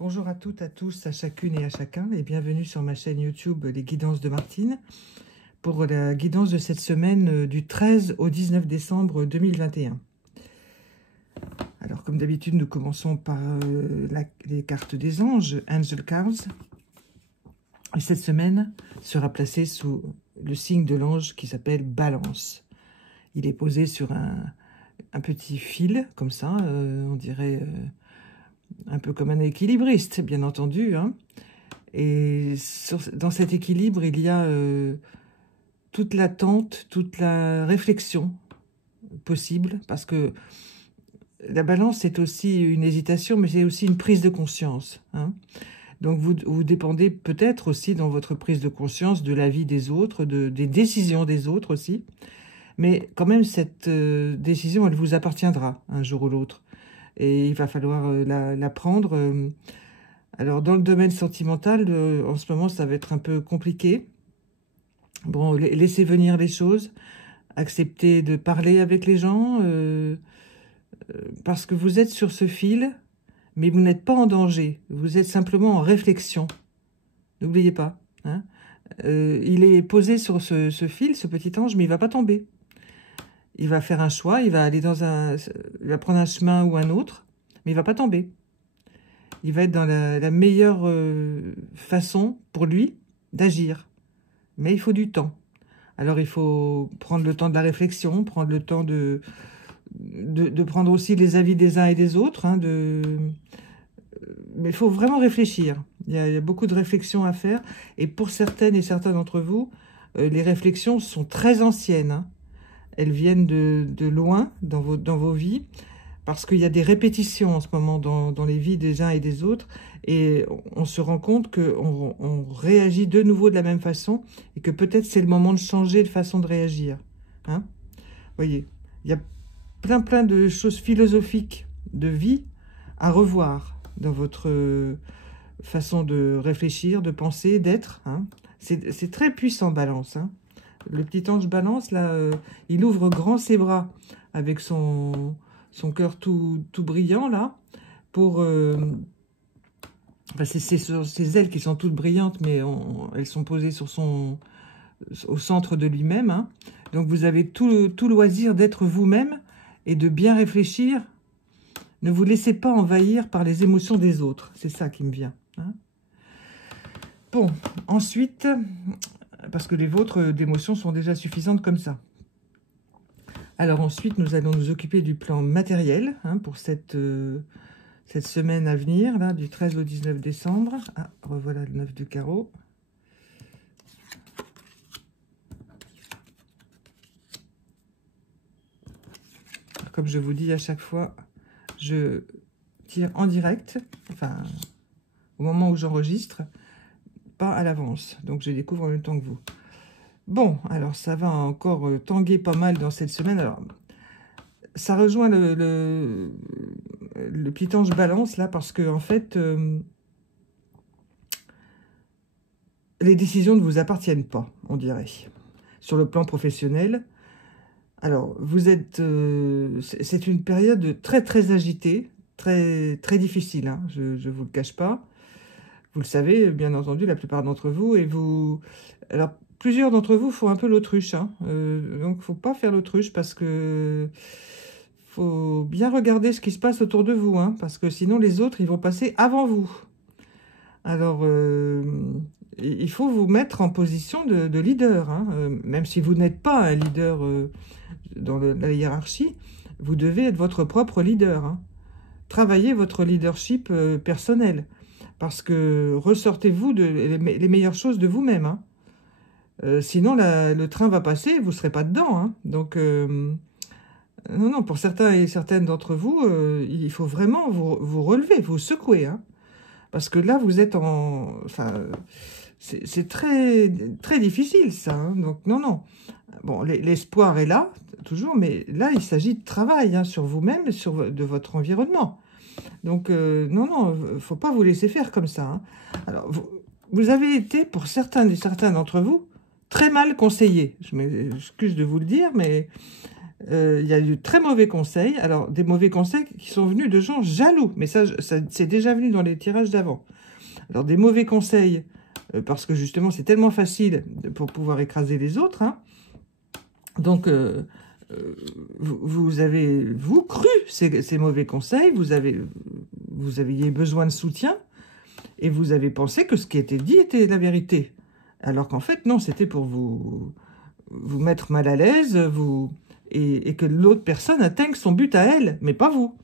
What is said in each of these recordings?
Bonjour à toutes, à tous, à chacune et à chacun, et bienvenue sur ma chaîne YouTube Les Guidances de Martine pour la guidance de cette semaine du 13 au 19 décembre 2021. Alors, comme d'habitude, nous commençons par les cartes des anges, Angel Cards. Et cette semaine sera placée sous le signe de l'ange qui s'appelle Balance. Il est posé sur un petit fil, comme ça, on dirait un peu comme un équilibriste, bien entendu. Hein. Et dans cet équilibre, il y a toute l'attente, toute la réflexion possible, parce que la balance, c'est aussi une hésitation, mais c'est aussi une prise de conscience. Hein. Donc, vous dépendez peut-être aussi dans votre prise de conscience de la vie des autres, des décisions des autres aussi. Mais quand même, cette décision, elle vous appartiendra un jour ou l'autre. Et il va falloir la prendre. Alors, dans le domaine sentimental, en ce moment, ça va être un peu compliqué. Bon, laissez venir les choses. Acceptez de parler avec les gens. Parce que vous êtes sur ce fil, mais vous n'êtes pas en danger. Vous êtes simplement en réflexion. N'oubliez pas. Hein. Il est posé sur ce fil, ce petit ange, mais il ne va pas tomber. Il va faire un choix, il va aller il va prendre un chemin ou un autre, mais il ne va pas tomber. Il va être dans la meilleure façon pour lui d'agir. Mais il faut du temps. Alors il faut prendre le temps de la réflexion, prendre le temps de prendre aussi les avis des uns et des autres. Hein, mais il faut vraiment réfléchir. Il y a beaucoup de réflexions à faire. Et pour certaines et certains d'entre vous, les réflexions sont très anciennes. Hein. Elles viennent de loin dans vos vies. Parce qu'il y a des répétitions en ce moment dans les vies des uns et des autres. Et on se rend compte qu'on réagit de nouveau de la même façon. Et que peut-être c'est le moment de changer de façon de réagir. Hein. Voyez, il y a plein de choses philosophiques de vie à revoir dans votre façon de réfléchir, de penser, d'être. Hein. C'est très puissant, Balance. Hein. Le petit ange Balance, là, il ouvre grand ses bras avec son cœur tout brillant, là, pour... Enfin, c'est ses ailes qui sont toutes brillantes, mais elles sont posées au centre de lui-même. Hein. Donc, vous avez tout loisir d'être vous-même et de bien réfléchir. Ne vous laissez pas envahir par les émotions des autres. C'est ça qui me vient. Hein. Bon, ensuite, parce que les vôtres d'émotions sont déjà suffisantes comme ça. Alors ensuite, nous allons nous occuper du plan matériel hein, pour cette semaine à venir, là, du 13 au 19 décembre. Ah, revoilà le 9 de carreau. Comme je vous dis à chaque fois, je tire en direct, enfin, au moment où j'enregistre, pas à l'avance. Donc, je découvre en même temps que vous. Bon, alors, ça va encore tanguer pas mal dans cette semaine. Alors, ça rejoint le petit ange Balance, là, parce que, en fait, les décisions ne vous appartiennent pas, on dirait. Sur le plan professionnel, alors, vous êtes... c'est une période très agitée, très difficile, hein, je ne vous le cache pas. Vous le savez, bien entendu, la plupart d'entre vous. Et vous... Alors, plusieurs d'entre vous font un peu l'autruche. Hein, donc, il ne faut pas faire l'autruche parce que... faut bien regarder ce qui se passe autour de vous. Hein, parce que sinon, les autres, ils vont passer avant vous. Alors... il faut vous mettre en position de leader. Hein, même si vous n'êtes pas un leader dans la hiérarchie, vous devez être votre propre leader. Hein. Travaillez votre leadership personnel. Parce que ressortez-vous les meilleures choses de vous-même. Hein. Sinon, le train va passer et vous ne serez pas dedans. Hein. Donc, non, pour certains et certaines d'entre vous, il faut vraiment vous relever, vous secouer. Hein. Parce que là, vous êtes en... Enfin, c'est très difficile, ça. Hein. Donc, non. Bon, l'espoir est là, toujours, mais là, il s'agit de travail hein, sur vous-même et de votre environnement. Donc, non, il ne faut pas vous laisser faire comme ça. Hein. Alors, vous avez été, pour certains d'entre vous, très mal conseillés. Je m'excuse de vous le dire, mais il y a eu de très mauvais conseils. Alors, des mauvais conseils qui sont venus de gens jaloux. Mais ça c'est déjà venu dans les tirages d'avant. Alors, des mauvais conseils, parce que justement, c'est tellement facile pour pouvoir écraser les autres. Hein. Donc, vous avez, vous, cru ces mauvais conseils. Vous aviez besoin de soutien. Et vous avez pensé que ce qui était dit était la vérité. Alors qu'en fait, non, c'était pour vous mettre mal à l'aise, et que l'autre personne atteigne son but à elle, mais pas vous.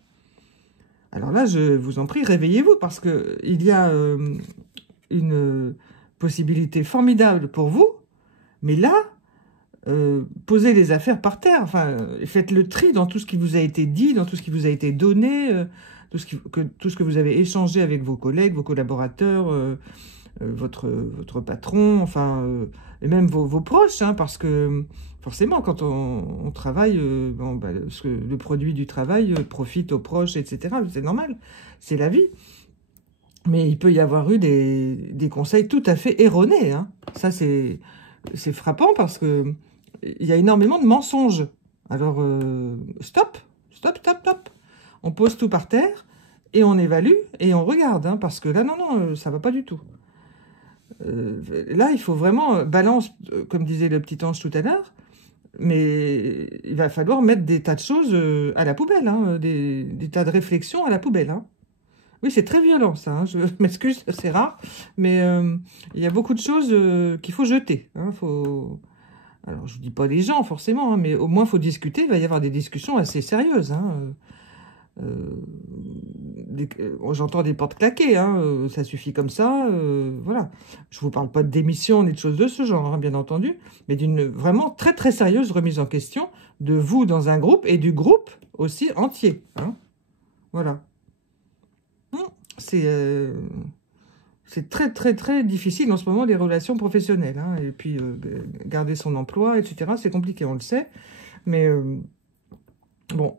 Alors là, je vous en prie, réveillez-vous, parce qu'il y a une possibilité formidable pour vous, mais là, posez les affaires par terre, enfin, faites le tri dans tout ce qui vous a été dit, dans tout ce qui vous a été donné, tout ce que vous avez échangé avec vos collègues, vos collaborateurs, votre patron, enfin, et même vos proches, hein, parce que forcément, quand on travaille, le produit du travail profite aux proches, etc. C'est normal, c'est la vie. Mais il peut y avoir eu des conseils tout à fait erronés. Hein. Ça, c'est frappant parce que il y a énormément de mensonges. Alors, stop. On pose tout par terre et on évalue et on regarde. Hein, parce que là, non, ça va pas du tout. Là, il faut vraiment balance, comme disait le petit ange tout à l'heure, mais il va falloir mettre des tas de choses à la poubelle, hein, des tas de réflexions à la poubelle. Hein. Oui, c'est très violent ça, hein, je m'excuse, c'est rare, mais il y a beaucoup de choses qu'il faut jeter. Hein, Alors, je ne dis pas les gens forcément, hein, mais au moins il faut discuter, il va y avoir des discussions assez sérieuses. Hein, j'entends des portes claquer, hein, ça suffit comme ça, voilà. Je vous parle pas de démission ni de choses de ce genre, hein, bien entendu, mais d'une vraiment très très sérieuse remise en question de vous dans un groupe et du groupe aussi entier. Hein, voilà. C'est très très très difficile en ce moment les relations professionnelles. Hein, et puis garder son emploi, etc. C'est compliqué, on le sait, mais bon.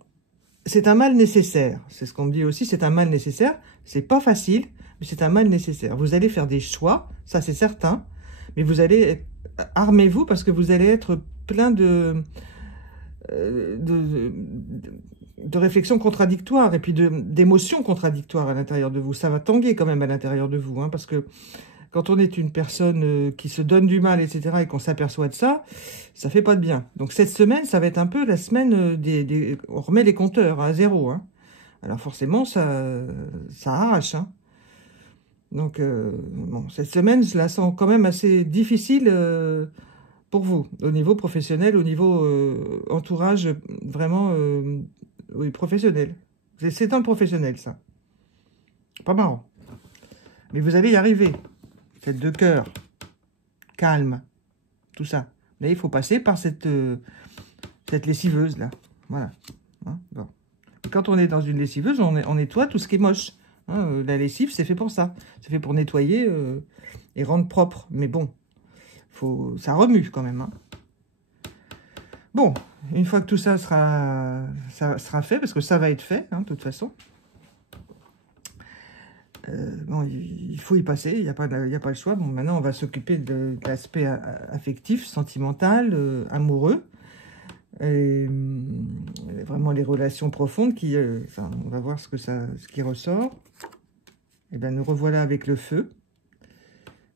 C'est un mal nécessaire. C'est ce qu'on me dit aussi, c'est un mal nécessaire. C'est pas facile, mais c'est un mal nécessaire. Vous allez faire des choix, ça c'est certain, mais vous allez... Armez-vous parce que vous allez être plein de réflexions contradictoires et puis d'émotions contradictoires à l'intérieur de vous. Ça va tanguer quand même à l'intérieur de vous, hein, parce que quand on est une personne qui se donne du mal, etc., et qu'on s'aperçoit de ça, ça fait pas de bien. Donc cette semaine, ça va être un peu la semaine on remet les compteurs à zéro. Hein. Alors forcément, ça arrache. Hein. Donc, bon, cette semaine, je la sens quand même assez difficile pour vous, au niveau professionnel, au niveau entourage, vraiment, oui, professionnel. C'est un professionnel, ça. Pas marrant. Mais vous allez y arriver. Faites de cœur, calme, tout ça. Mais il faut passer par cette lessiveuse-là. Voilà. Hein, bon. Quand on est dans une lessiveuse, on nettoie tout ce qui est moche. Hein, la lessive, c'est fait pour ça. C'est fait pour nettoyer et rendre propre. Mais bon, ça remue quand même. Hein. Bon, une fois que tout ça sera fait, parce que ça va être fait, hein, de toute façon. Bon, il faut y passer, il n'y a pas le choix. Bon, maintenant, on va s'occuper de l'aspect affectif, sentimental, amoureux. Et, vraiment les relations profondes qui... enfin, on va voir ce qui ressort. Et bien, nous revoilà avec le feu.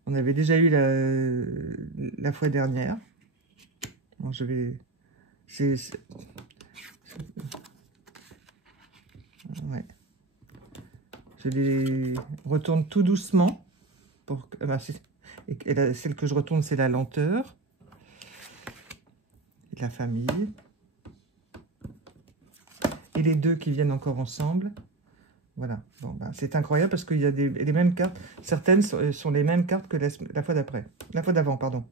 On avait déjà eu la fois dernière. Bon, je vais... Ouais. Je les retourne tout doucement. Celle que je retourne, c'est la lenteur. Et la famille. Et les deux qui viennent encore ensemble. Voilà. Bon, c'est incroyable parce qu'il y a les mêmes cartes. Certaines sont les mêmes cartes que la fois d'après. La fois d'avant, pardon.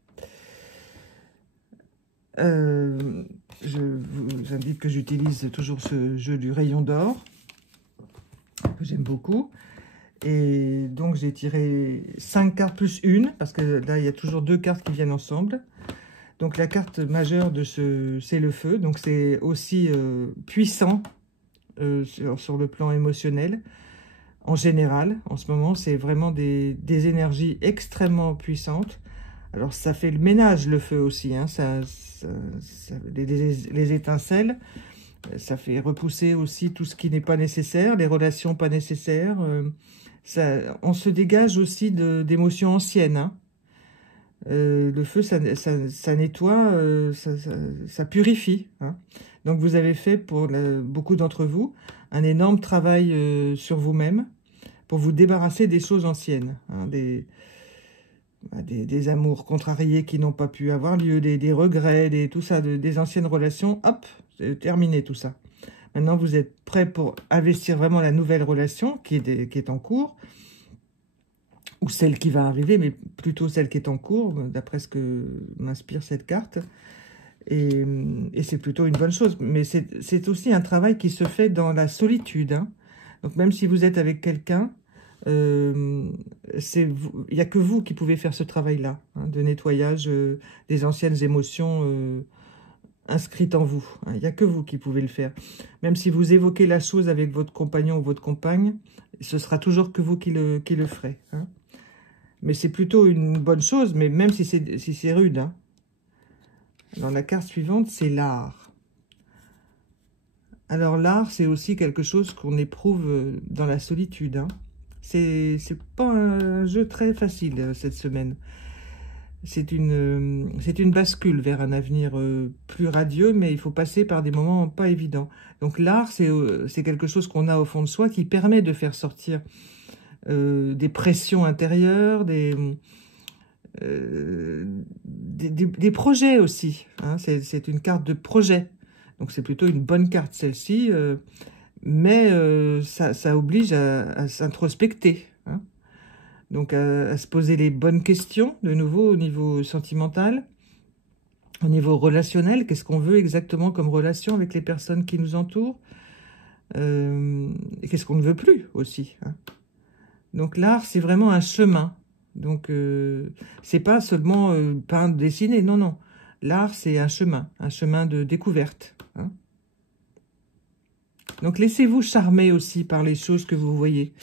Je vous indique que j'utilise toujours ce jeu du rayon d'or, que j'aime beaucoup. Et donc, j'ai tiré 5 cartes plus une, parce que là, il y a toujours 2 cartes qui viennent ensemble. Donc, la carte majeure de c'est le feu. Donc, c'est aussi puissant sur le plan émotionnel. En général, en ce moment, c'est vraiment des énergies extrêmement puissantes. Alors, ça fait le ménage, le feu aussi, hein, les étincelles, ça fait repousser aussi tout ce qui n'est pas nécessaire, les relations pas nécessaires. On se dégage aussi d'émotions anciennes, hein. Le feu, ça nettoie, ça purifie, hein. Donc, vous avez fait, pour beaucoup d'entre vous, un énorme travail sur vous-même pour vous débarrasser des choses anciennes, hein, des amours contrariés qui n'ont pas pu avoir lieu, des regrets, tout ça, des anciennes relations. Hop, c'est terminé tout ça. Maintenant, vous êtes prêt pour investir vraiment la nouvelle relation qui est en cours, ou celle qui va arriver, mais plutôt celle qui est en cours, d'après ce que m'inspire cette carte. Et c'est plutôt une bonne chose. Mais c'est aussi un travail qui se fait dans la solitude, hein. Donc même si vous êtes avec quelqu'un, il n'y a que vous qui pouvez faire ce travail-là, hein, de nettoyage des anciennes émotions inscrites en vous, hein. Il n'y a que vous qui pouvez le faire. Même si vous évoquez la chose avec votre compagnon ou votre compagne, ce sera toujours que vous qui le ferez, hein. Mais c'est plutôt une bonne chose, mais même si c'est rude, hein. Dans la carte suivante, c'est l'art. Alors l'art, c'est aussi quelque chose qu'on éprouve dans la solitude, hein. C'est pas un jeu très facile cette semaine. C'est une bascule vers un avenir plus radieux, mais il faut passer par des moments pas évidents. Donc l'art, c'est quelque chose qu'on a au fond de soi qui permet de faire sortir des pressions intérieures, des projets aussi, hein. C'est une carte de projet. Donc c'est plutôt une bonne carte celle-ci, mais ça oblige à s'introspecter, hein. Donc à se poser les bonnes questions, de nouveau au niveau sentimental, au niveau relationnel. Qu'est-ce qu'on veut exactement comme relation avec les personnes qui nous entourent, et qu'est-ce qu'on ne veut plus aussi, hein. Donc l'art, c'est vraiment un chemin. Donc c'est pas seulement peindre, dessiner, non, non. L'art, c'est un chemin de découverte, hein. Donc laissez-vous charmer aussi par les choses que vous voyez,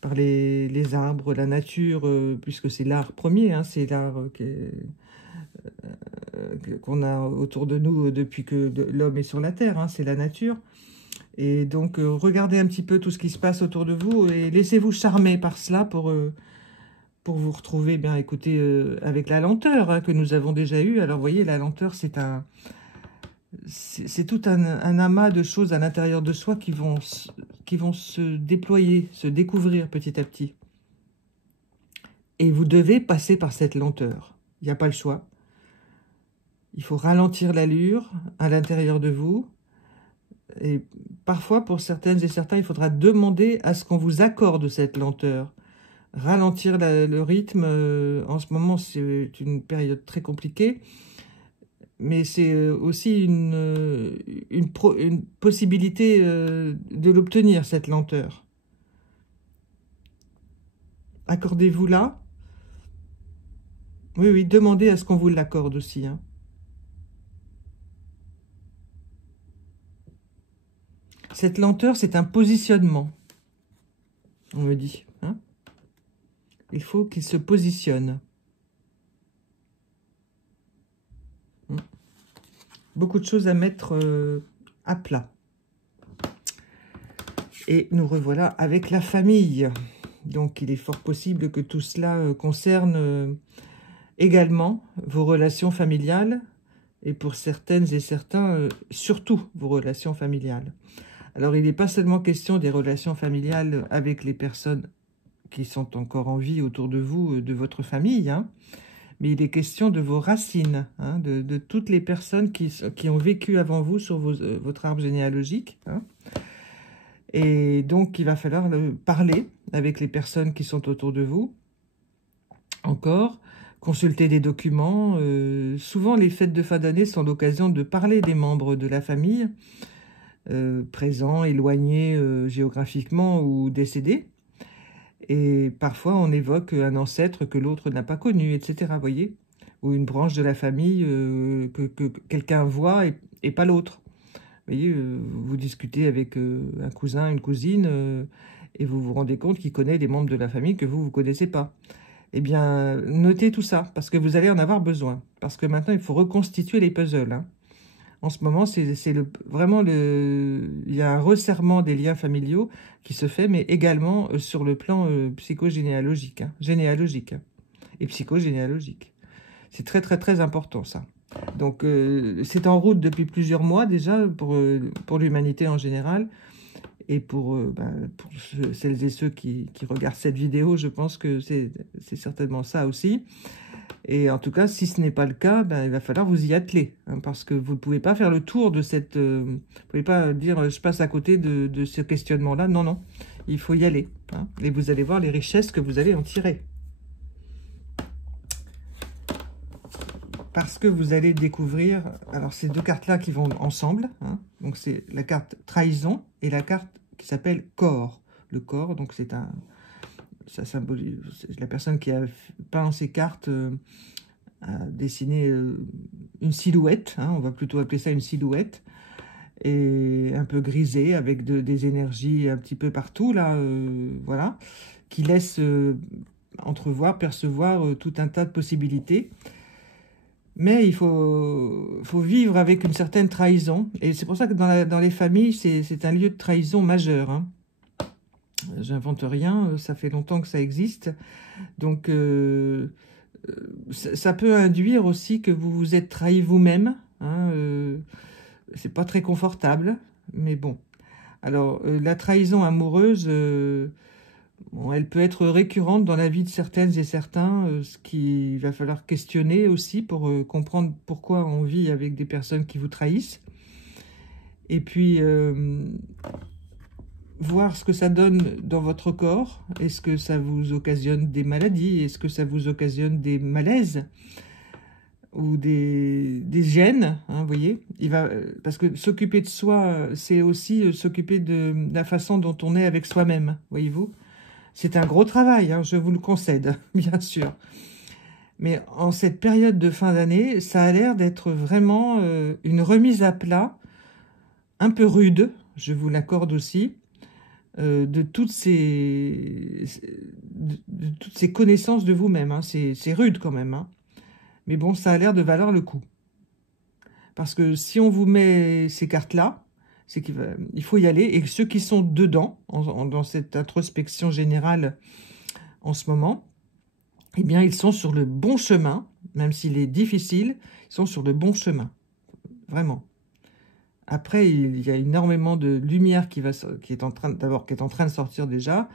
par les arbres, la nature, puisque c'est l'art premier, hein, c'est l'art qu'on a autour de nous depuis que l'homme est sur la Terre, hein, c'est la nature. Et donc regardez un petit peu tout ce qui se passe autour de vous et laissez-vous charmer par cela pour vous retrouver, bien écoutez, avec la lenteur, hein, que nous avons déjà eue. Alors vous voyez, la lenteur, c'est tout un amas de choses à l'intérieur de soi qui vont se déployer, se découvrir petit à petit. Et vous devez passer par cette lenteur. Il n'y a pas le choix. Il faut ralentir l'allure à l'intérieur de vous. Et parfois, pour certaines et certains, il faudra demander à ce qu'on vous accorde cette lenteur. Ralentir le rythme, en ce moment, c'est une période très compliquée. Mais c'est aussi une possibilité de l'obtenir, cette lenteur. Accordez-vous là. Oui, oui, demandez à ce qu'on vous l'accorde aussi, hein. Cette lenteur, c'est un positionnement, on me dit, hein. Il faut qu'il se positionne. Beaucoup de choses à mettre à plat. Et nous revoilà avec la famille. Donc, il est fort possible que tout cela concerne également vos relations familiales. Et pour certaines et certains, surtout vos relations familiales. Alors, il n'est pas seulement question des relations familiales avec les personnes qui sont encore en vie autour de vous, de votre famille, hein, mais il est question de vos racines, hein, de toutes les personnes qui ont vécu avant vous sur votre arbre généalogique, hein. Et donc, il va falloir parler avec les personnes qui sont autour de vous. Encore, consulter des documents. Souvent, les fêtes de fin d'année sont l'occasion de parler des membres de la famille, présents, éloignés géographiquement ou décédés. Et parfois, on évoque un ancêtre que l'autre n'a pas connu, etc. Vous voyez, ou une branche de la famille que quelqu'un voit et pas l'autre. Vous voyez, vous discutez avec un cousin, une cousine, et vous vous rendez compte qu'il connaît des membres de la famille que vous ne connaissez pas. eh bien, notez tout ça, parce que vous allez en avoir besoin. Parce que maintenant, il faut reconstituer les puzzles, hein. En ce moment, vraiment il y a un resserrement des liens familiaux qui se fait, mais également sur le plan psychogénéalogique, hein, généalogique, hein, et psychogénéalogique. C'est très, très, très important, ça. Donc, c'est en route depuis plusieurs mois déjà pour l'humanité en général. Et pour celles et ceux qui regardent cette vidéo, je pense que c'est certainement ça aussi. Et en tout cas, si ce n'est pas le cas, ben, il va falloir vous y atteler, hein, parce que vous ne pouvez pas faire le tour de cette... vous ne pouvez pas dire je passe à côté de ce questionnement-là. Non, non, il faut y aller, hein, et vous allez voir les richesses que vous allez en tirer. Parce que vous allez découvrir... Alors, ces deux cartes-là qui vont ensemble, hein, donc c'est la carte trahison et la carte qui s'appelle corps. Le corps, donc c'est un... Ça symbolise... La personne qui a peint ces cartes... a dessiné une silhouette, hein, on va plutôt appeler ça une silhouette, et un peu grisée, avec des énergies un petit peu partout, là, voilà, qui laisse entrevoir, percevoir tout un tas de possibilités. Mais il faut vivre avec une certaine trahison, et c'est pour ça que dans les familles, c'est un lieu de trahison majeur, hein. J'invente rien, ça fait longtemps que ça existe, donc... ça peut induire aussi que vous vous êtes trahi vous-même, hein, c'est pas très confortable, mais bon. Alors, la trahison amoureuse, bon, elle peut être récurrente dans la vie de certaines et certains, ce qu'il va falloir questionner aussi pour comprendre pourquoi on vit avec des personnes qui vous trahissent. Et puis, voir ce que ça donne dans votre corps. Est-ce que ça vous occasionne des maladies? Est-ce que ça vous occasionne des malaises? Ou des gènes, hein, vous voyez, parce que s'occuper de soi, c'est aussi s'occuper de la façon dont on est avec soi-même, voyez-vous. C'est un gros travail, hein, je vous le concède, bien sûr. Mais en cette période de fin d'année, ça a l'air d'être vraiment une remise à plat, un peu rude, je vous l'accorde aussi, de toutes ces connaissances de vous-même, hein. C'est rude quand même, hein. Mais bon, ça a l'air de valoir le coup. Parce que si on vous met ces cartes-là, c'est qu'il faut y aller. Et ceux qui sont dedans, dans cette introspection générale en ce moment, eh bien, ils sont sur le bon chemin, même s'il est difficile, ils sont sur le bon chemin. Vraiment. Après, il y a énormément de lumière qui est en train de sortir déjà.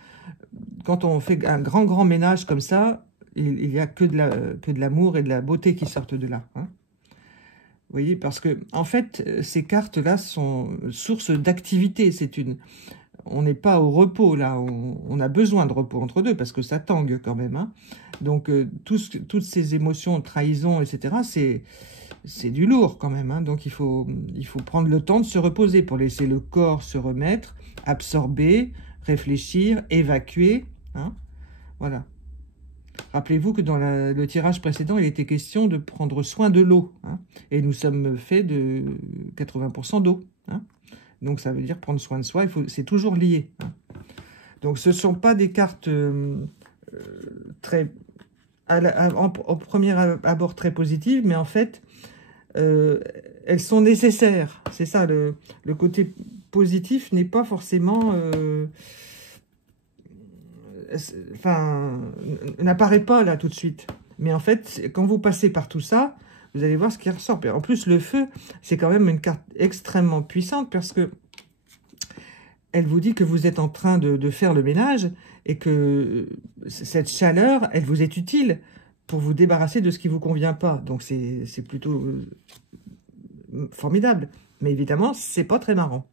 Quand on fait un grand ménage comme ça, il n'y a que de l'amour et de la beauté qui sortent de là, hein. Vous voyez, parce que, en fait, ces cartes-là sont source d'activité. On n'est pas au repos, là. On a besoin de repos entre deux, parce que ça tangue quand même, hein. Donc, toutes ces émotions, trahison, etc., c'est du lourd quand même, hein. Donc, il faut prendre le temps de se reposer pour laisser le corps se remettre, absorber, réfléchir, évacuer, hein. Voilà. Rappelez-vous que dans le tirage précédent, il était question de prendre soin de l'eau, hein, et nous sommes faits de 80% d'eau, hein. Donc ça veut dire prendre soin de soi, c'est toujours lié, hein. Donc ce ne sont pas des cartes très, au premier abord très positives, mais en fait, elles sont nécessaires. C'est ça, le côté positif n'est pas forcément... enfin, n'apparaît pas là tout de suite. Mais en fait, quand vous passez par tout ça, vous allez voir ce qui ressort. En plus, le feu, c'est quand même une carte extrêmement puissante parce que elle vous dit que vous êtes en train de faire le ménage et que cette chaleur, elle vous est utile pour vous débarrasser de ce qui ne vous convient pas. Donc, c'est plutôt formidable. Mais évidemment, c'est pas très marrant.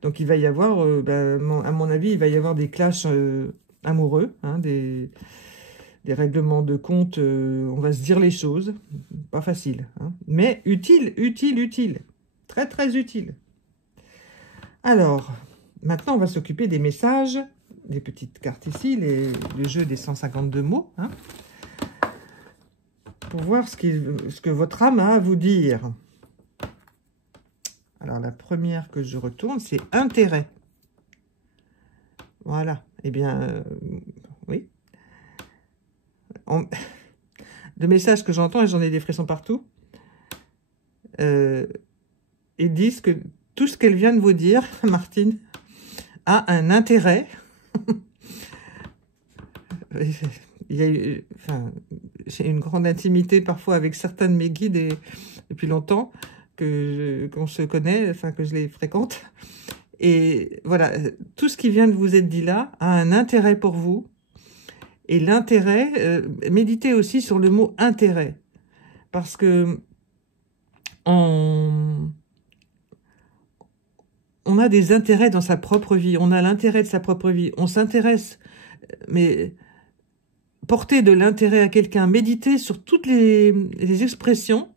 Donc, il va y avoir, à mon avis, il va y avoir des clashs amoureux, hein, des règlements de compte, on va se dire les choses, pas facile, hein, mais utile, utile, utile, très très utile. Alors, maintenant on va s'occuper des messages, des petites cartes ici, le jeu des 152 mots, hein, pour voir ce que votre âme a à vous dire. Alors la première que je retourne, c'est intérêt. Voilà, eh bien, oui. le message que j'entends, et j'en ai des frissons partout, ils disent que tout ce qu'elle vient de vous dire, Martine, a un intérêt. Il y a enfin, j'ai une grande intimité parfois avec certains de mes guides et depuis longtemps qu'on se connaît, enfin que je les fréquente. Et voilà, tout ce qui vient de vous être dit là a un intérêt pour vous. Et l'intérêt, méditez aussi sur le mot intérêt. Parce que on a des intérêts dans sa propre vie. On a l'intérêt de sa propre vie. On s'intéresse, mais porter de l'intérêt à quelqu'un, méditer sur toutes les expressions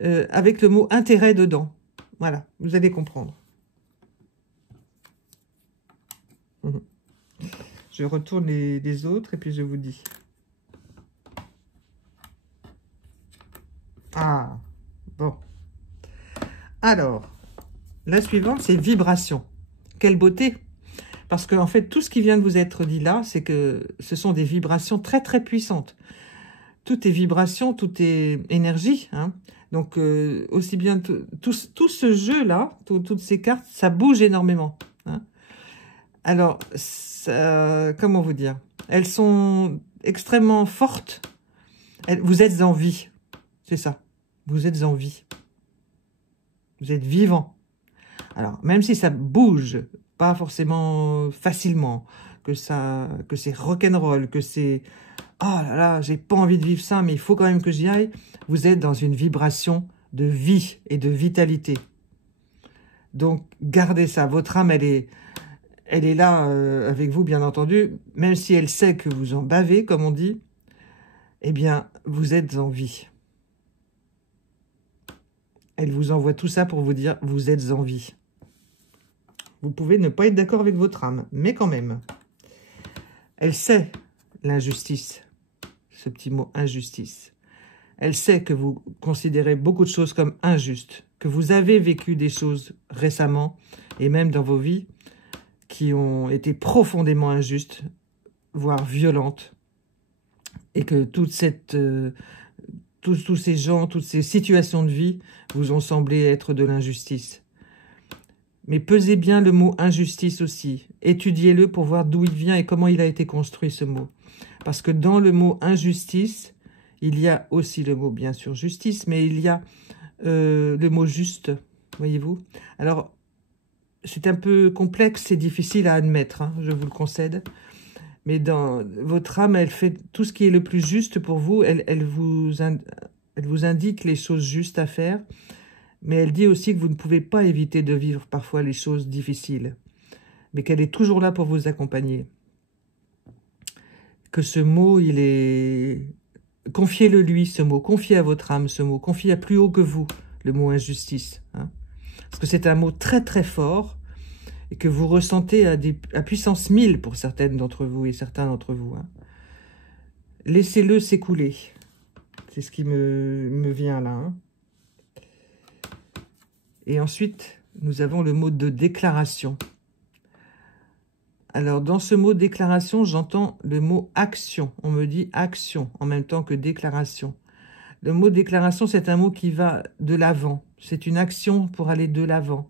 avec le mot intérêt dedans. Voilà, vous allez comprendre. Je retourne les autres et puis je vous dis. Ah, bon. Alors, la suivante, c'est vibration. Quelle beauté! Parce que, en fait, tout ce qui vient de vous être dit là, c'est que ce sont des vibrations très, très puissantes. Tout est vibration, tout est énergie. Hein. Donc, aussi bien tout ce jeu-là, toutes ces cartes, ça bouge énormément. Hein. Alors, comment vous dire? Elles sont extrêmement fortes. Vous êtes en vie. C'est ça. Vous êtes en vie. Vous êtes vivant. Alors, même si ça bouge, pas forcément facilement, que c'est rock'n'roll, que c'est oh là là, j'ai pas envie de vivre ça, mais il faut quand même que j'y aille. Vous êtes dans une vibration de vie et de vitalité. Donc, gardez ça. Votre âme, elle est là avec vous, bien entendu. Même si elle sait que vous en bavez, comme on dit, eh bien, vous êtes en vie. Elle vous envoie tout ça pour vous dire, vous êtes en vie. Vous pouvez ne pas être d'accord avec votre âme, mais quand même. Elle sait l'injustice, ce petit mot injustice. Elle sait que vous considérez beaucoup de choses comme injustes, que vous avez vécu des choses récemment, et même dans vos vies, qui ont été profondément injustes, voire violentes, et que tous ces gens, toutes ces situations de vie vous ont semblé être de l'injustice. Mais pesez bien le mot injustice aussi. Étudiez-le pour voir d'où il vient et comment il a été construit, ce mot. Parce que dans le mot injustice, il y a aussi le mot, bien sûr, justice, mais il y a le mot juste, voyez-vous. Alors, c'est un peu complexe et difficile à admettre, hein, je vous le concède. Mais dans votre âme, elle fait tout ce qui est le plus juste pour vous. Elle vous indique les choses justes à faire. Mais elle dit aussi que vous ne pouvez pas éviter de vivre parfois les choses difficiles. Mais qu'elle est toujours là pour vous accompagner. Que ce mot, il est... Confiez-le lui, ce mot. Confiez à votre âme ce mot. Confiez à plus haut que vous, le mot injustice. Hein. Parce que c'est un mot très très fort et que vous ressentez à puissance 1000 pour certaines d'entre vous et certains d'entre vous. Hein. Laissez-le s'écouler. C'est ce qui me vient là. Hein. Et ensuite, nous avons le mot de déclaration. Alors, dans ce mot déclaration, j'entends le mot action. On me dit action en même temps que déclaration. Le mot déclaration, c'est un mot qui va de l'avant. C'est une action pour aller de l'avant.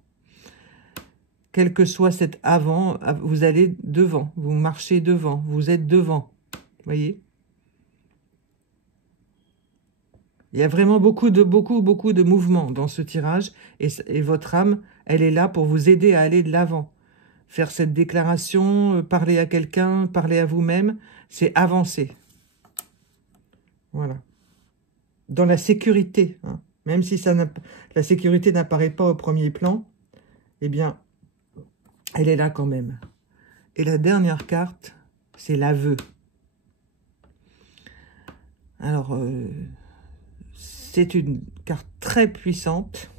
Quel que soit cet avant, vous allez devant. Vous marchez devant. Vous êtes devant. Voyez ? Il y a vraiment beaucoup de mouvements dans ce tirage. Et votre âme, elle est là pour vous aider à aller de l'avant. Faire cette déclaration, parler à quelqu'un, parler à vous-même, c'est avancer. Voilà. Dans la sécurité. Hein. Même si la sécurité n'apparaît pas au premier plan, eh bien, elle est là quand même. Et la dernière carte, c'est l'aveu. Alors... c'est une carte très puissante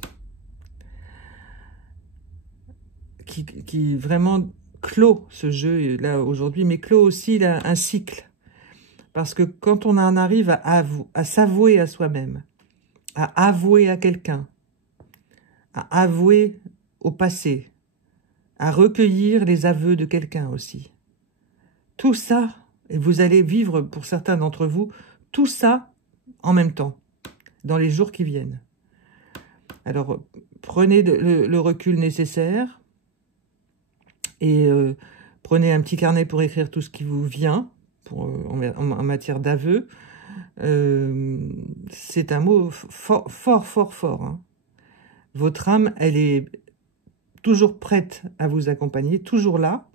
qui vraiment clôt ce jeu là aujourd'hui, mais clôt aussi là, un cycle. Parce que quand on en arrive à s'avouer à soi-même, à avouer à quelqu'un, à avouer au passé, à recueillir les aveux de quelqu'un aussi, tout ça, Et vous allez vivre, pour certains d'entre vous, tout ça en même temps, dans les jours qui viennent. Alors, prenez le recul nécessaire et prenez un petit carnet pour écrire tout ce qui vous vient en matière d'aveu. C'est un mot fort, fort, fort, fort. Hein. Votre âme, elle est toujours prête à vous accompagner, toujours là.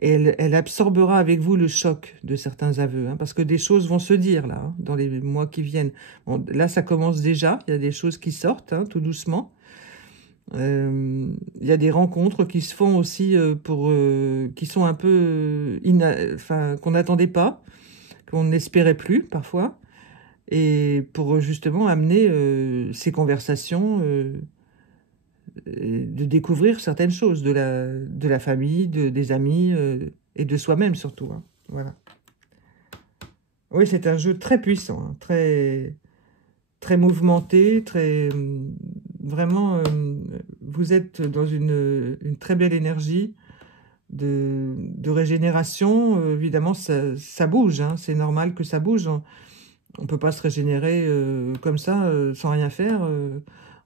Et elle absorbera avec vous le choc de certains aveux, hein, parce que des choses vont se dire là, hein, dans les mois qui viennent. Bon, là, ça commence déjà, il y a des choses qui sortent, hein, tout doucement. Il y a des rencontres qui se font aussi qui sont un peu, qu'on n'attendait pas, qu'on n'espérait plus parfois, et pour justement amener ces conversations, de découvrir certaines choses de la famille, des amis et de soi-même surtout. Hein. Voilà. Oui, c'est un jeu très puissant, hein, très, très mouvementé, très vraiment. Vous êtes dans une très belle énergie de régénération. Évidemment, ça bouge. Hein, c'est normal que ça bouge. On ne peut pas se régénérer comme ça, sans rien faire,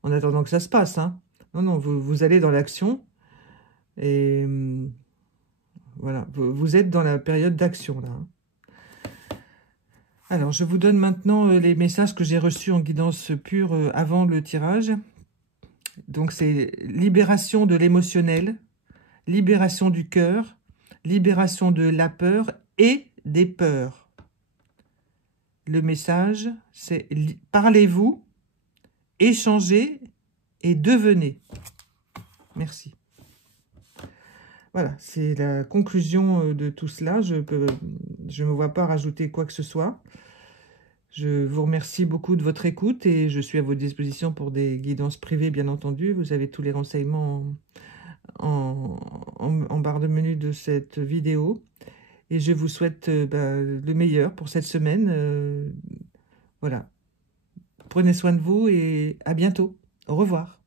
en attendant que ça se passe. Hein. Non, non, vous allez dans l'action et voilà, vous êtes dans la période d'action là. Hein. Alors, je vous donne maintenant les messages que j'ai reçus en guidance pure avant le tirage. Donc, c'est libération de l'émotionnel, libération du cœur, libération de la peur et des peurs. Le message, c'est parlez-vous, échangez et devenez. Merci. Voilà, c'est la conclusion de tout cela. Je ne me vois pas rajouter quoi que ce soit. Je vous remercie beaucoup de votre écoute et je suis à votre disposition pour des guidances privées, bien entendu. Vous avez tous les renseignements en barre de menu de cette vidéo. Et je vous souhaite le meilleur pour cette semaine. Voilà. Prenez soin de vous et à bientôt. Au revoir.